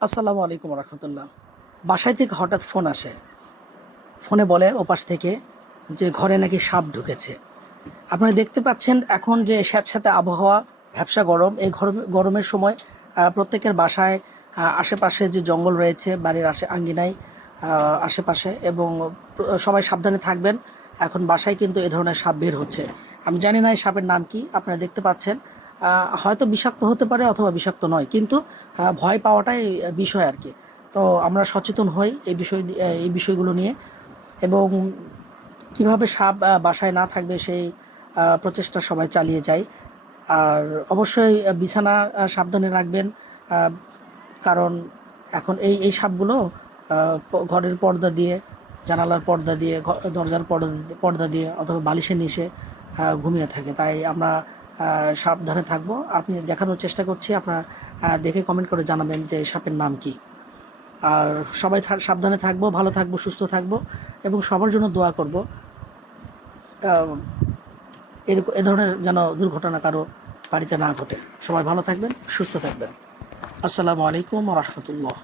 আসসালামু আলাইকুম রহমতুল্লাহ। বাসায় থেকে হঠাৎ ফোন আসে। ফোনে বলে ওপাশ থেকে যে ঘরে নাকি সাপ ঢুকেছে। আপনারা দেখতে পাচ্ছেন এখন যে স্যাঁতস্যাঁতে আবহাওয়া ভ্যাবসা গরম এই গরম গরমের সময় প্রত্যেকের বাসায় আশেপাশে যে জঙ্গল রয়েছে বাড়ির আশে আঙ্গিনায় আহ, আশেপাশে এবং সবাই সাবধানে থাকবেন। এখন বাসায় কিন্তু এ ধরনের সাপ বের হচ্ছে। আমি জানি না এই সাপের নাম কি আপনারা দেখতে পাচ্ছেন। হয়তো বিষাক্ত হতে পারে অথবা বিষাক্ত নয়, কিন্তু ভয় পাওয়াটাই বিষয় আর কি। তো আমরা সচেতন হই এই বিষয় এই বিষয়গুলো নিয়ে এবং কীভাবে সাপ বাসায় না থাকবে সেই প্রচেষ্টা সবাই চালিয়ে যায় আর অবশ্যই বিছানা সাবধানে রাখবেন কারণ এখন এই এই সাপগুলো ঘরের পর্দা দিয়ে, জানালার পর্দা দিয়ে দরজার পর্দা পর্দা দিয়ে অথবা বালিশের নিচে ঘুমিয়ে থাকে। তাই আমরা সাবধানে থাকব। আপনি দেখানোর চেষ্টা করছি, আপনারা দেখে কমেন্ট করে জানাবেন যে সাপের নাম কি। আর সবাই সাবধানে থাকব, ভালো থাকব, সুস্থ থাকব এবং সবার জন্য দোয়া করব। এরকম এ ধরনের যেন দুর্ঘটনা কারও বাড়িতে না ঘটে। সবাই ভালো থাকবেন, সুস্থ থাকবেন। আসসালামু আলাইকুম রহমতুল্লাহ।